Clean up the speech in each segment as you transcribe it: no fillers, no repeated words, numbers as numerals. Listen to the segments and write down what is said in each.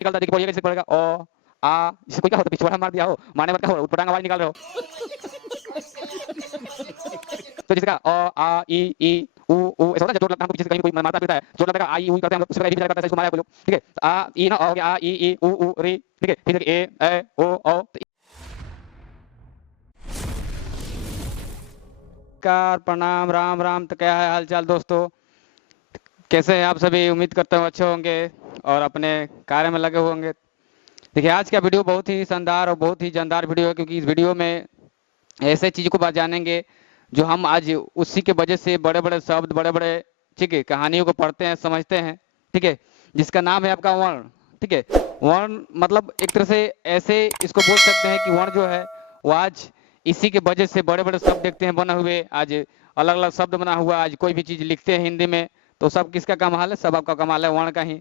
निकलता है, देखिए पढ़िए कैसे पड़ेगा। ओ आ, जिसे कोई क्या होता है पिछवाड़ा मार दिया हो, मारने मत क्या हो, उटपटांग आवाज निकाल रहे हो। तो जिसका अ आ ई उ उ ऐसा होता है, चोट लगता है हमको पीछे से कहीं कोई मारता पीटता है, चोट लगता है आई ऊ करते हैं हम लोग, उसका भी विचार करता है इसको मारा कोई लोग, ठीक है। आ ई ना हो गया, आ ई उ री, ठीक है। फिर ए ओ औ। कार प्रणाम, राम राम। तो क्या है हालचाल दोस्तों, कैसे हैं आप सभी? उम्मीद करता हूँ अच्छे होंगे और अपने कार्य में लगे होंगे। देखिए आज का वीडियो बहुत ही शानदार और बहुत ही जानदार वीडियो है, क्योंकि इस वीडियो में ऐसे चीज़ को बात जानेंगे जो हम आज उसी के वजह से बड़े बड़े शब्द, बड़े बड़े, ठीक है, कहानियों को पढ़ते हैं, समझते हैं, ठीक है, जिसका नाम है आपका वर्ण। ठीक है, वर्ण मतलब एक तरह से ऐसे इसको बोल सकते हैं कि वर्ण जो है वो आज इसी के वजह से बड़े बड़े शब्द देखते हैं बना हुए, आज अलग अलग शब्द बना हुआ, आज कोई भी चीज़ लिखते हैं हिंदी में तो सब किसका कमाल है? सब आपका कमाल है, वर्ण का ही।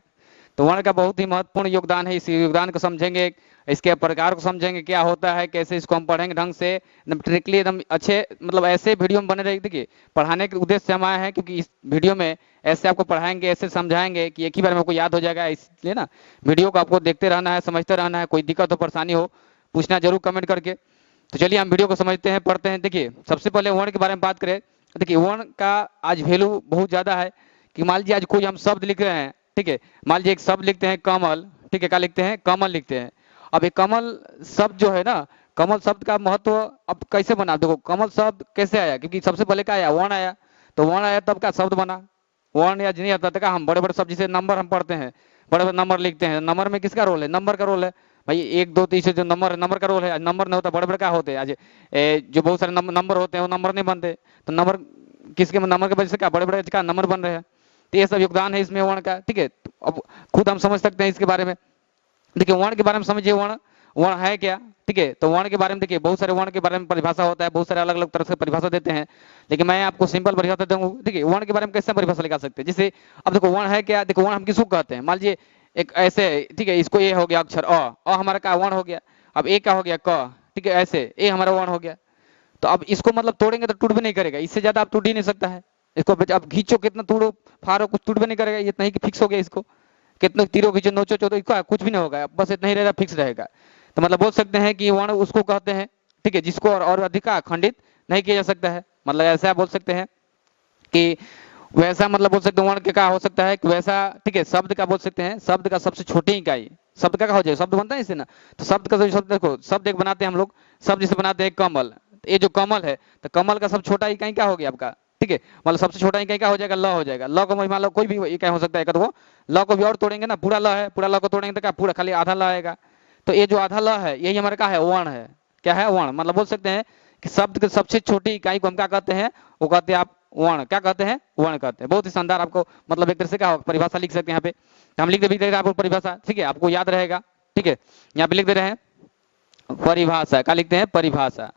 तो वर्ण का बहुत ही महत्वपूर्ण योगदान है, इस योगदान को समझेंगे, इसके प्रकार को समझेंगे, क्या होता है, कैसे इसको हम पढ़ेंगे ढंग से, एकदम ट्रिकली, एकदम अच्छे, मतलब ऐसे वीडियो में बने रहिए। देखिए पढ़ाने के उद्देश्य से हम आए हैं, क्योंकि इस वीडियो में ऐसे आपको पढ़ाएंगे, ऐसे समझाएंगे कि एक ही बार में आपको याद हो जाएगा। इसलिए ना वीडियो को आपको देखते रहना है, समझते रहना है। कोई दिक्कत हो, परेशानी हो, पूछना जरूर कमेंट करके। तो चलिए हम वीडियो को समझते हैं, पढ़ते हैं। देखिए सबसे पहले वर्ण के बारे में बात करें। देखिए वर्ण का आज वैल्यू बहुत ज़्यादा है, कि मान लीजिए आज कोई हम शब्द लिख रहे हैं, ठीक है, मान लीजिए एक शब्द लिखते हैं कमल, ठीक है, क्या लिखते हैं? कमल लिखते हैं। अब ये कमल शब्द जो है ना, कमल शब्द का महत्व अब कैसे बना? देखो कमल शब्द कैसे आया, क्योंकि सबसे पहले क्या आया? वर्ण आया। तो वर्ण आया तब का शब्द बना। वर्ण या नहीं आता था, हम बड़े बड़े शब्द, जैसे नंबर हम पढ़ते हैं, बड़े बड़े नंबर लिखते हैं, नंबर में किसका रोल है? नंबर का रोल है भाई। एक दो तीन से जो नंबर है, नंबर का रोल है। आज नंबर नहीं होता, बड़े बड़े क्या होते हैं आज, जो बहुत सारे नंबर होते हैं वो नंबर नहीं बनते। तो नंबर किसके? नंबर की वजह से क्या बड़े बड़े का नंबर बन रहे हैं। तो ये सब योगदान है इसमें वर्ण का, ठीक है। तो अब खुद हम समझ सकते हैं इसके बारे में। देखिए वर्ण के बारे में समझिए, वर्ण वर्ण है क्या? ठीक है, तो वर्ण के बारे में देखिए बहुत सारे वर्ण के बारे में परिभाषा होता है, बहुत सारे अलग अलग तरह से परिभाषा देते हैं, लेकिन मैं आपको सिंपल परिभाषा दूंगा। देखिए वर्ण के बारे में कैसे परिभाषा निकाल सकते हैं, जैसे अब देखो वर्ण है क्या? देखो वर्ण हम किसको कहते हैं? मान लीजिए एक ऐसे, ठीक है, इसको ए हो गया अक्षर अ हमारा क्या वर्ण हो गया। अब ए का हो गया क, ठीक है, ऐसे ए हमारा वर्ण हो गया। तो अब इसको मतलब तोड़ेंगे तो टूट भी नहीं करेगा, इससे ज्यादा आप टूट ही नहीं सकता है इसको। अब खींचो कितना, तोड़ो फाड़ो, कुछ टूट भी नहीं करेगा, इतना ही फिक्स हो गया इसको। कितने तीरों खींचो, नोचो चो, तो कुछ भी नहीं होगा, बस इतना ही रहेगा, फिक्स रहेगा। तो मतलब बोल सकते हैं कि वर्ण उसको कहते हैं, ठीक है, जिसको और अधिक खंडित नहीं किया जा सकता है। मतलब ऐसा बोल सकते हैं कि वैसा, मतलब बोल सकते हैं वर्ण के क्या हो सकता है कि वैसा, ठीक है। शब्द का बोल सकते हैं, शब्द का सबसे छोटी इकाई, शब्द का हो जाए, शब्द बनता है इससे ना। तो शब्द का शब्द देखो, शब्द एक बनाते हैं हम लोग, शब्द जिसे बनाते हैं कमल। ये जो कमल है, तो कमल का सबसे छोटा इकाई क्या हो गया आपका? ठीक है, मतलब सबसे छोटा इकाई क्या हो जाएगा? ल हो जाएगा। ल को मान लो कोई भी इकाई हो सकता है, वो ल को भी और तोड़ेंगे ना, पूरा ल है, पूरा ल को तोड़ेंगे तो क्या पूरा खाली आधा ल आएगा। तो ये जो आधा ल है यही हमारा क्या है? वर्ण है। क्या है? वर्ण। मतलब बोल सकते हैं कि शब्द की सबसे छोटी इकाई को हम क्या कहते हैं? वो कहते हैं आप वर्ण। क्या कहते हैं? वर्ण कहते हैं। बहुत ही शानदार, आपको मतलब एक तरह से क्या परिभाषा लिख सकते हैं यहाँ पे। तो हम लिख दे आपको परिभाषा, ठीक है, आपको याद रहेगा, ठीक है। यहाँ पे लिख दे रहे हैं परिभाषा। क्या लिखते हैं? परिभाषा,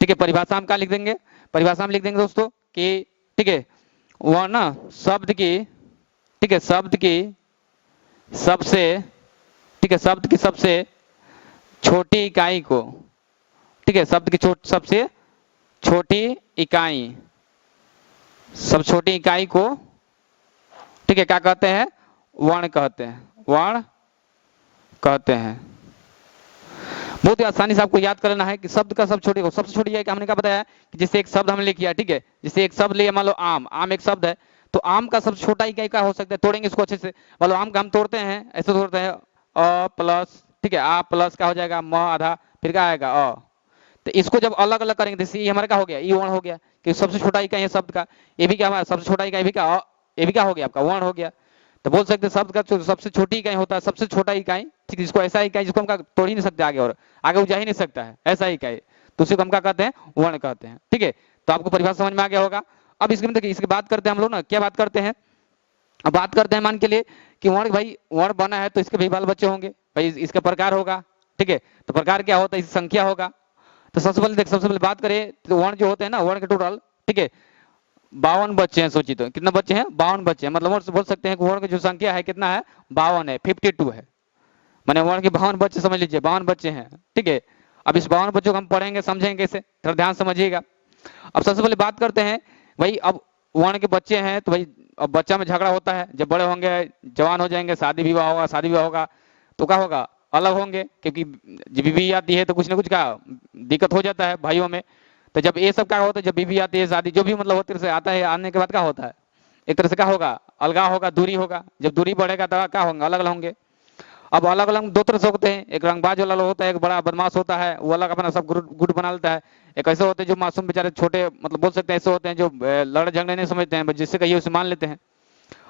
ठीक है। परिभाषा हम क्या लिख देंगे? परिभाषा हम लिख देंगे दोस्तों कि, ठीक है, वर्ण शब्द की, ठीक है, शब्द की सबसे, ठीक है, शब्द की सबसे छोटी इकाई को, ठीक है, शब्द की सबसे छोटी इकाई, सब छोटी इकाई को, ठीक है, क्या कहते हैं? वर्ण कहते हैं। वर्ण कहते हैं। बहुत ही आसानी से आपको याद करना है कि शब्द का सब छोटी को सबसे छोटी है कि हमने क्या बताया कि जैसे एक शब्द हमने लिख किया, ठीक है, जैसे एक शब्द लिया, मान लो आम। आम एक शब्द है, तो आम का सबसे छोटा इकाई क्या हो सकता है? तोड़ेंगे इसको अच्छे से, मान लो आम का हम तोड़ते हैं, ऐसे तोड़ते हैं अ प्लस, ठीक है, आ प्लस क्या हो जाएगा? म आधा, फिर क्या आएगा? अ। तो इसको जब अलग अलग करेंगे, जैसे ये हमारा क्या हो गया? ये वर्ण हो गया, कि सबसे छोटा इकाई है शब्द का। ये भी क्या हमारा सबसे छोटा इकाई भी क्या? ये भी क्या हो गया? आपका वर्ण हो गया। तो बोल सकते हैं शब्द का जो सबसे छोटी इकाई होता है, सबसे छोटा इकाई, ठीक है, जिसको ऐसा इकाई जिसको हम तोड़ ही नहीं सकते आगे, और आगे वो जा ही नहीं सकता है, ऐसा इकाई, तो उसी को हम क्या कहते हैं? वर्ण कहते हैं, ठीक है। तो आपको परिभाषा समझ में आ गया होगा। अब इसके देखिए, इसकी बात करते हैं हम लोग ना, क्या बात करते हैं? अब बात करते हैं मान के लिए कि वर्ण, भाई वर्ण बना है तो इसके भी बाल बच्चे होंगे भाई, इसका प्रकार होगा, ठीक है। तो प्रकार क्या होता है? इसकी संख्या होगा। तो सबसे पहले देख, सबसे पहले बात करें तो वर्ण जो होते हैं ना, वर्ण के टोटल, ठीक है, 52 बच्चे हैं। सोचिए तो कितना बच्चे हैं? 52 बच्चे हैं। मतलब वर्ण बोल सकते हैं कि वर्ण की जो संख्या है कितना है? 52 है, 52 है। मैंने वर्ण के 52 बच्चे, समझ लीजिए 52 बच्चे हैं, ठीक है। अब इस 52 बच्चों को हम पढ़ेंगे, समझेंगे कैसे, थोड़ा ध्यान समझिएगा। अब सबसे पहले बात करते हैं भाई, अब वर्ण के बच्चे हैं तो भाई अब बच्चा में झगड़ा होता है, जब बड़े होंगे जवान हो जाएंगे, शादी विवाह होगा तो क्या होगा, अलग होंगे, क्योंकि जब बीवी आती है तो कुछ ना कुछ का दिक्कत हो जाता है भाइयों में। तो जब ये सब क्या होता है, जब बीवी आती है, शादी जो भी मतलब होती है आता है, आने के बाद क्या होता है, एक तरह से क्या होगा, अलगाव होगा, दूरी होगा। जब दूरी बढ़ेगा तो क्या होंगे, अलग अलग होंगे। अब अलग अलग दो तरह से होते हैं, एक रंगबाज वाला होता है, एक बड़ा बदमाश होता है, वो अलग अपना सब गुट बना लेता है। एक ऐसे होते हैं जो मासूम बेचारे छोटे मतलब बोल सकते हैं, ऐसे होते हैं जो लड़ झगड़े नहीं समझते हैं, बस जिससे कहिए उसे मान लेते हैं।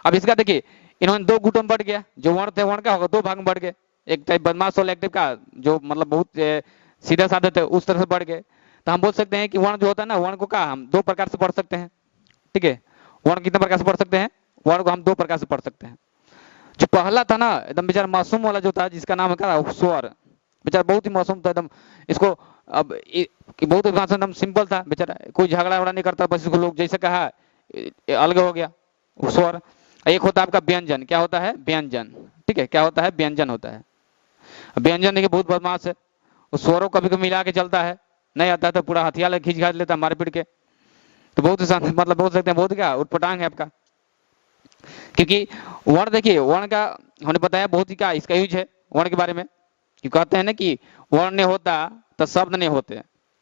अब इसका देखिए, इन्होंने दो गुटों में बढ़ गया, जो वर्ण थे वर्ण क्या होगा, दो भाग में बढ़ गए। एक टाइप बदमाश वाला, एक टाइप का जो मतलब बहुत सीधा साधे थे, उस तरह से बढ़ गए। तो हम बोल सकते हैं कि वर्ण जो होता है ना, वर्ण को क्या हम दो प्रकार से पढ़ सकते हैं। ठीक है, वर्ण कितने प्रकार से पढ़ सकते हैं, वर्ण को हम दो प्रकार से पढ़ सकते हैं। जो पहला था ना एकदम बेचारा मासूम वाला जो था, जिसका नाम है क्या, स्वर, बेचारा बहुत ही मासूम था एकदम। इसको अब बहुत ही भाषण एकदम सिंपल था बेचारा, कोई झगड़ा वगड़ा नहीं करता, बस इसको लोग जैसे कहा अलग हो गया, स्वर। एक होता है आपका व्यंजन, क्या होता है, व्यंजन। ठीक है, क्या होता है, व्यंजन होता है। व्यंजन देखिए बहुत बदमाश है, उस स्वरों कभी कभी मिला के चलता है, नहीं आता है तो पूरा हथियार खींच घाच लेता है मार पीट के। तो बहुत ही मतलब बोल सकते हैं बहुत क्या उठपटांग है आपका। क्योंकि वर्ण देखिए, वर्ण का हमने बताया बहुत ही क्या इसका यूज है वर्ण के बारे में, कि कहते हैं ना कि वर्ण नहीं होता तो शब्द नहीं होते,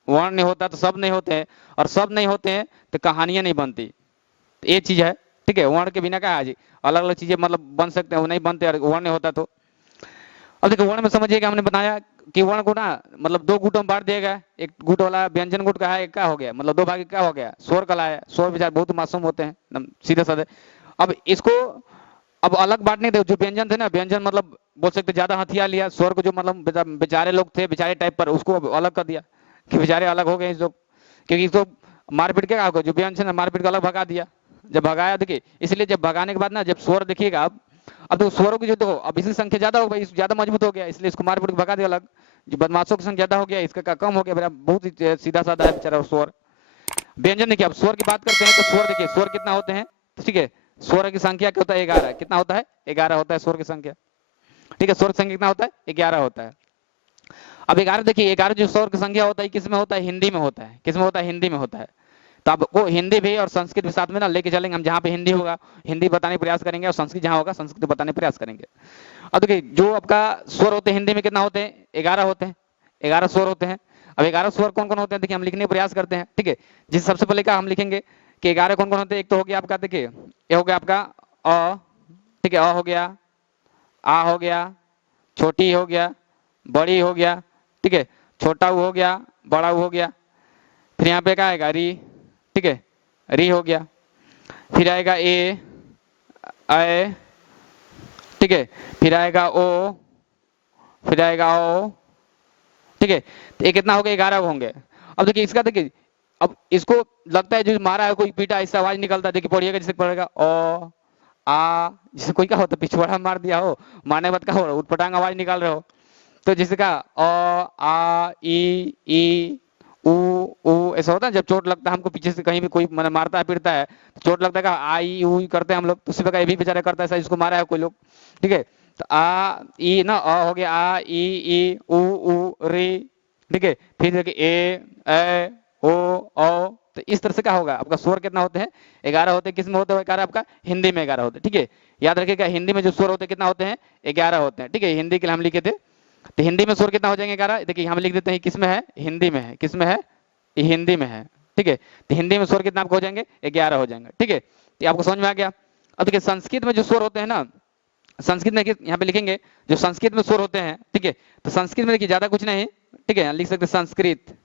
वर्ण नहीं होता तो शब्द नहीं होते, और शब्द नहीं होते हैं तो कहानियां नहीं बनती। तो ये चीज है। ठीक है, वर्ण के बिना क्या है, अलग अलग चीजें मतलब बन सकते हैं, वो नहीं बनते और वर्ण नहीं होता तो। अब देखो वर्ण में समझिएगा, हमने बताया कि वर्ण को ना मतलब दो गुटों में बांट दिया गया, एक गुट वाला व्यंजन गुट का है, एक क्या हो गया मतलब दो भाग क्या हो गया, स्वर कला है। स्वर विचार बहुत मासूम होते हैं एकदम सीधे साधे। अब इसको अब अलग बांटने दे, जो व्यंजन थे ना, व्यंजन मतलब बोल सकते ज्यादा हथियार लिया, स्वर को जो मतलब बेचारे लोग थे बेचारे टाइप पर, उसको अलग कर दिया कि बेचारे अलग हो गए इस लोग, क्योंकि इसको मारपीट के जो व्यंजन है मारपीट को अलग भगा दिया। जब भगाया देखिए, इसलिए जब भगाने के बाद ना जब स्वर देखिएगा आप, अब तो स्वरों की जो देखो अब इसकी संख्या ज्यादा हो गई, ज्यादा मजबूत हो गया, इसलिए इसको मारपीट के भगा दिया अलग। जो बदमाशों की संख्या ज्यादा हो गया, इसका कम हो गया, बहुत ही सीधा साधा है बेचारा स्वर। व्यंजन देखिए, अब स्वर की बात करते हैं तो स्वर देखिए, स्वर कितना होते हैं, ठीक है, स्वर की संख्या क्या होता है, 11। कितना होता है, 11 होता है स्वर की संख्या। ठीक है, स्वर की संख्या कितना होता है, 11 होता है। अब 11 देखिए, 11 जो स्वर की संख्या होता है किस में होता है, हिंदी में होता है। किस में होता है, हिंदी में होता है। तो आपको हिंदी भी और संस्कृत भी साथ में ना लेके चलेंगे, हम जहाँ पे हिंदी होगा हिंदी बताने प्रयास करेंगे, और संस्कृत जहाँ होगा संस्कृत बताने प्रयास करेंगे। अब देखिए, जो आपका स्वर होते हैं हिंदी में कितना होते हैं, 11 होते हैं, 11 स्वर होते हैं। अब 11 स्वर कौन कौन होते हैं, देखिए हम लिखने का प्रयास करते हैं। ठीक है, जिस सबसे पहले का हम लिखेंगे कि 11 कौन कौन होते हैं। एक तो हो गया आपका, देखिए ये हो गया आपका अ, ठीक है, अ हो गया, आ हो गया, छोटी हो गया, बड़ी हो गया, ठीक है, छोटा ऊ हो गया, बड़ा ऊ हो गया। फिर यहाँ पे क्या आएगा, री, ठीक है, री हो गया। फिर आएगा ए, ए, ठीक है, फिर आएगा ओ, फिर आएगा ओ, ठीक है। तो ये कितना हो गया, 11 होंगे। अब देखिए इसका, देखिए अब इसको लगता है जो मारा है कोई पीटा, इससे आवाज निकलता है, देखिए पढ़िएगा, जैसे पढ़ेगा ओ आ, जैसे कोई क्या होता पिछवाड़ा मार दिया हो, मारने बाद क्या हो उठपटांग आवाज निकाल रहे हो, तो जैसे का अ आ ई ऊ ऊ ऐसा होता है। जब चोट लगता है हमको पीछे से कहीं भी कोई मैंने मारता है पीटता है तो चोट लगता है का आ ई ऊ करते हैं हम लोग, तो उसी प्रकार ये भी बेचारा करता है ऐसा, जिसको मारा है कोई लोग। ठीक है, तो आ ई ना, अ हो गया, आ ई ऊ री, ठीक है, फिर देखिए ए ओ औ। तो इस तरह से क्या होगा, आपका स्वर कितना होते हैं, 11 होते हैं। किस में होते हैं 11, आपका हिंदी में 11 होते हैं। ठीक है, याद रखिएगा हिंदी में जो स्वर होते हैं कितना होते हैं, 11 होते हैं। ठीक है, हिंदी के लिए हम लिखे थे, तो हिंदी में स्वर कितना हो जाएंगे 11। देखिए हम लिख देते हैं किस में है, हिंदी में है। किस में है, ये हिंदी में है। ठीक है, तो हिंदी में स्वर कितना आपको हो जाएंगे, 11 हो जाएंगे। ठीक है, तो आपको समझ में आ गया। अब देखिए संस्कृत में जो स्वर होते हैं ना, संस्कृत में यहाँ पे लिखेंगे जो संस्कृत में स्वर होते हैं। ठीक है, तो संस्कृत में देखिए ज्यादा कुछ नहीं। ठीक है, लिख सकते हैं संस्कृत।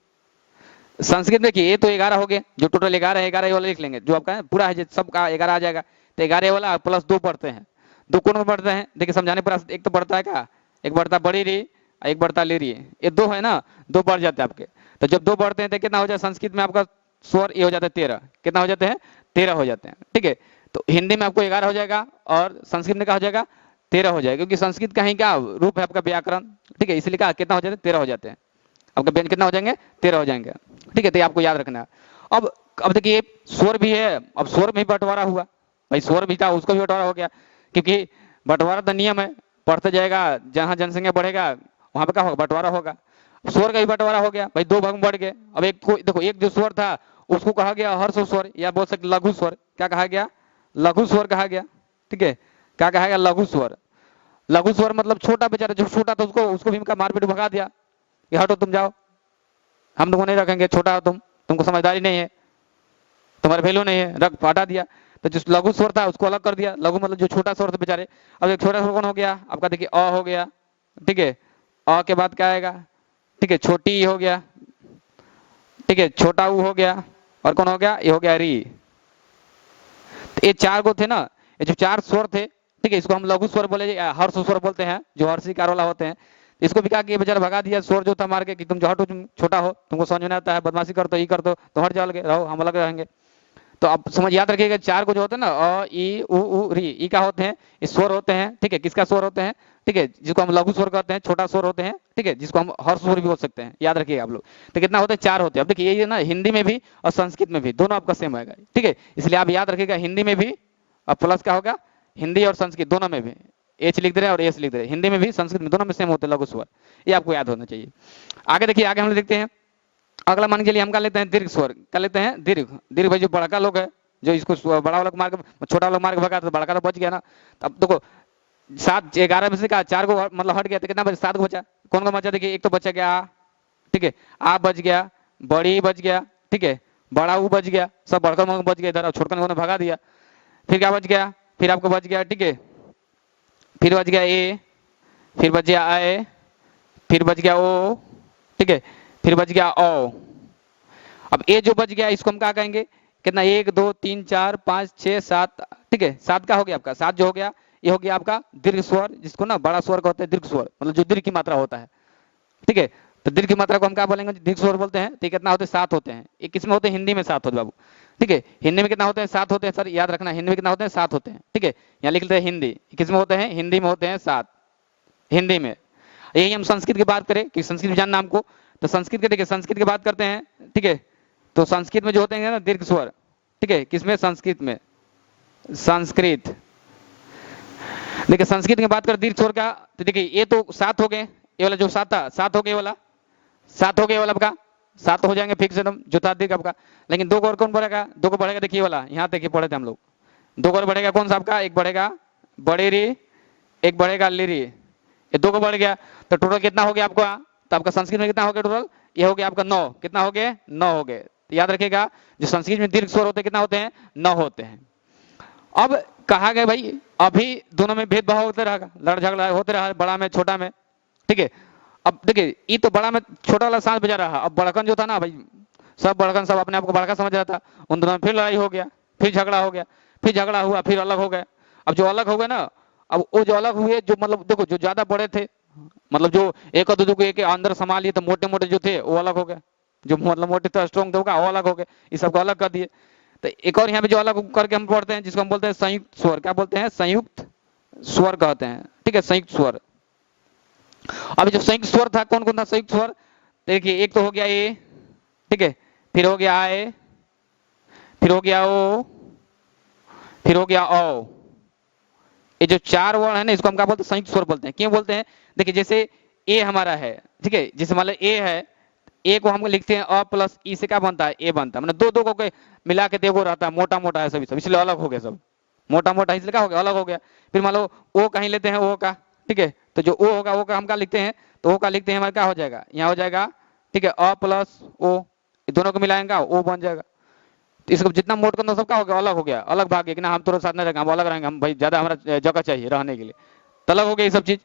संस्कृत देखिए ये तो 11 हो गए, जो टोटल 11 11 वाला लिख लेंगे, जो आपका पूरा है सबका 11 आ जाएगा। तो 11 वाला प्लस 2 पढ़ते हैं। दो कौन में बढ़ते हैं, देखिए समझाने पर, एक तो बढ़ता है क्या, एक बढ़ता बड़ी री, एक बढ़ता ले रही है, ये दो है ना, दो बढ़ जाते हैं आपके। तो जब दो बढ़ते हैं तो कितना हो जाए, संस्कृत में आपका स्वर ये हो जाता है 13। कितना हो जाते हैं, 13 हो जाते हैं। ठीक है, तो हिंदी में आपको 11 हो जाएगा और संस्कृत में क्या हो जाएगा, 13 हो जाएगा, क्योंकि संस्कृत का ही क्या रूप है आपका व्याकरण। ठीक है, इसलिए क्या कितना हो जाते हैं, 13 हो जाते हैं। आपका व्यंजन कितना हो जाएंगे, 13 हो जाएंगे। ठीक है, तो ये आपको याद रखना है। अब देखिए स्वर भी है, अब स्वर में भी बंटवारा हुआ, भाई स्वर भी था उसको भी बंटवारा हो गया, क्योंकि बंटवारा तो नियम है, बढ़ते जाएगा जहां जनसंख्या बढ़ेगा वहां पे क्या होगा, बंटवारा होगा। स्वर का भी बंटवारा हो गया भाई, दो भाग में बढ़ गए। अब एक देखो, एक जो स्वर था उसको कहा गया हर्ष स्वर, या बोल सकते लघु स्वर। क्या कहा गया, लघु स्वर कहा गया। ठीक है, क्या कहा गया? लघु स्वर। लघु स्वर मतलब छोटा, बेचारा जो छोटा था उसको भी मारपीट भगा दिया, ये हटो तुम जाओ, हम तुमको नहीं रखेंगे, छोटा हो तुमको समझदारी नहीं है, तुम्हारे वैल्यू नहीं है, रख हटा दिया। तो जो लघु स्वर था उसको अलग कर दिया। लघु मतलब जो छोटा स्वर था बेचारे। अब एक छोटा स्वर कौन हो गया आपका? देखिए अ हो गया। ठीक है, अ के बाद क्या आएगा? ठीक है, छोटी ई हो गया। ठीक है, छोटा ऊ हो गया, और कौन हो गया? ये हो गया री। तो ये चार को थे ना, ये जो चार स्वर थे, ठीक है, इसको हम लघु स्वर बोले, हर्ष स्वर बोलते हैं, जो हर्षिकार वाला होते हैं। इसको भी कहा कि बेचारा भगा दिया, स्वर जो था मार के कि तुम जो हटो, तुम छोटा हो, तुमको समझ में आता है, बदमाशी कर दो, ये कर दो, तो हट जाओगे, रहो, हम अलग रहेंगे। तो अब समझ याद रखिएगा, चार को जो होते हैं ना, अ ई उ री, ई का होते हैं, ये स्वर होते हैं। ठीक है, किसका स्वर होते हैं? ठीक है, जिसको हम लघु स्वर कहते हैं, छोटा स्वर होते हैं। ठीक है, जिसको हम हर्ष स्वर भी बोल सकते हैं, याद रखिएगा आप लोग। तो कितना होते हैं? चार होते हैं। अब देखिए ये ना हिंदी में भी और संस्कृत में भी दोनों आपका सेम आएगा। ठीक है, इसलिए आप याद रखिएगा, हिंदी में भी और प्लस क्या होगा? हिंदी और संस्कृत दोनों में भी एच लिख दे रहे हैं और एस लिख दे रहे हैं, हिंदी में भी संस्कृत में दोनों में सेम होते हैं लघु स्वर, ये आपको याद होना चाहिए। आगे देखिए, आगे हम लोग देखते हैं। अगला मान के लिए हम क्या लेते हैं? दीर्घ स्वर। क्या लेते हैं? दीर्घ। दीर्घ भाई जो बड़का लोग है, जो इसको बड़ा वाला मार के छोटा वाला मार के भगा, तो बड़का तो बच गया ना। अब देखो 7 11 में से का 4 को मतलब हट गया, तो कितना बचा? 7 को बचा। कौन का बचा? देखिए एक तो बचा गया आ। ठीक है, आ बच गया, बड़ी बच गया। ठीक है, बड़ा ऊ बच गया, सब बड़का बच गया इधर, और छोटका ने भगा दिया। फिर क्या बच गया? फिर आपको बच गया, ठीक है, फिर बच गया ए, फिर बच गया आए, फिर बच गया ओ। ठीक है, फिर बच गया ओ। अब ए जो बच गया इसको हम क्या कहेंगे? कितना? 1 2 3 4 5 6 7। ठीक है, 7 का हो गया आपका, 7 जो हो गया ये हो गया आपका दीर्घ स्वर, जिसको ना बड़ा स्वर कहते हैं दीर्घ स्वर, मतलब जो दीर्घ की मात्रा होता है। ठीक है, तो दीर्घ की मात्रा को हम क्या बोलेंगे? दीर्घ स्वर बोलते हैं। तो कितना होते हैं? 7 होते हैं। ये किसमें होते हैं? हिंदी में 7 होते हैं बाबू। ठीक है, हिंदी में कितना होते हैं? 7 होते हैं सर, याद रखना, हिंदी में कितना होते हैं? 7 होते हैं। ठीक है, यहाँ लिख लेते हैं हिंदी, किसमें होते हैं? हिंदी में होते हैं 7, हिंदी में। यही हम संस्कृत की बात करें कि संस्कृत जानना हमको, तो संस्कृत के देखिए, संस्कृत की बात करते हैं। ठीक है, तो संस्कृत में जो होते हैं ना दीर्घ स्वर। ठीक है, किसमें? संस्कृत में। संस्कृत देखिए, संस्कृत की बात करें दीर्घ स्वर का, तो देखिए ये तो 7 हो गए, ये वाला जो 7 था 7 हो गए, वाला 7 हो गया, वाला आपका 7 हो जाएंगे फिक्स एकदम, जो था दीर्घ आपका। लेकिन 2 को और कौन बढ़ेगा? 2 को बढ़ेगा, देखिए वाला, यहाँ देखिए पढ़े थे हम लोग। 2 को और बढ़ेगा कौन सा आपका? एक बढ़ेगा बड़े री, एक बढ़ेगा लिरी, ये 2 को बढ़ गया, तो टोटल कितना हो गया आपका? तो आपका संस्कृत में कितना हो गया टोटल? ये हो गया आपका 9। कितना हो गए? 9 हो गए। तो याद रखिएगा, जो संस्कृत में दीर्घ स्वर होते हैं कितना होते हैं? 9 होते हैं। अब कहा गया भाई अभी दोनों में भेदभाव होते रहेगा, लड़ झगड़ा होते रहा, बड़ा में छोटा में। ठीक है, अब देखिए ये तो बड़ा में छोटा वाला सांस बजा रहा, अब बड़कन जो था ना भाई, सब बड़कन सब अपने आप को बड़का समझ रहा था, उन दोनों में फिर लड़ाई हो गया, फिर झगड़ा हो गया, फिर झगड़ा हुआ, फिर अलग हो गए। अब जो अलग हो गए ना, अब वो जो अलग हुए, जो मतलब देखो जो ज्यादा बड़े थे, मतलब जो एक और दो को एक अंदर संभाल लिए, तो मोटे मोटे जो थे वो अलग हो गए, जो मतलब मोटे थे स्ट्रॉन्ग थे वो अलग हो गए, इस सबको अलग कर दिए। तो एक और यहाँ पे जो अलग करके हम पढ़ते हैं, जिसको हम बोलते हैं संयुक्त स्वर। क्या बोलते हैं? संयुक्त स्वर कहते हैं। ठीक है, संयुक्त स्वर। अब जो संयुक्त स्वर था, कौन कौन था संयुक्त स्वर? देखिए एक तो हो गया ए, ठीक है, फिर हो गया आए, फिर हो गया ओ, फिर हो गया ओ। ये जो 4 वर्ण है ना, इसको हम क्या बोलते हैं? संयुक्त स्वर बोलते हैं। क्यों बोलते हैं? देखिए जैसे ए हमारा है, ठीक है, जैसे मान लो ए है, ए को हम लिखते हैं अ प्लस ई से क्या बनता है? ए बनता है, मतलब दो दो को मिला के देखो रहता है, मोटा मोटा है सभी सब, इसलिए अलग हो गया सब, मोटा मोटा इसलिए क्या हो गया? अलग हो गया। फिर मान लो ओ कहीं लेते हैं ओ का, ठीक है, तो जो ओ होगा ओ का हम क्या लिखते हैं? तो ओ का लिखते हैं हमारा क्या हो जाएगा? यहाँ हो जाएगा, ठीक है, अ प्लस ओ, दोनों को मिलाएंगे ओ बन जाएगा। तो इसको जितना मोट करना सब क्या हो गया? अलग हो गया, अलग भाग गया कि ना हम तो साथ नहीं रहेंगे, हम अलग रहेंगे, हम भाई ज्यादा हमारा जगह चाहिए रहने के लिए, तो अलग हो गया ये सब चीज।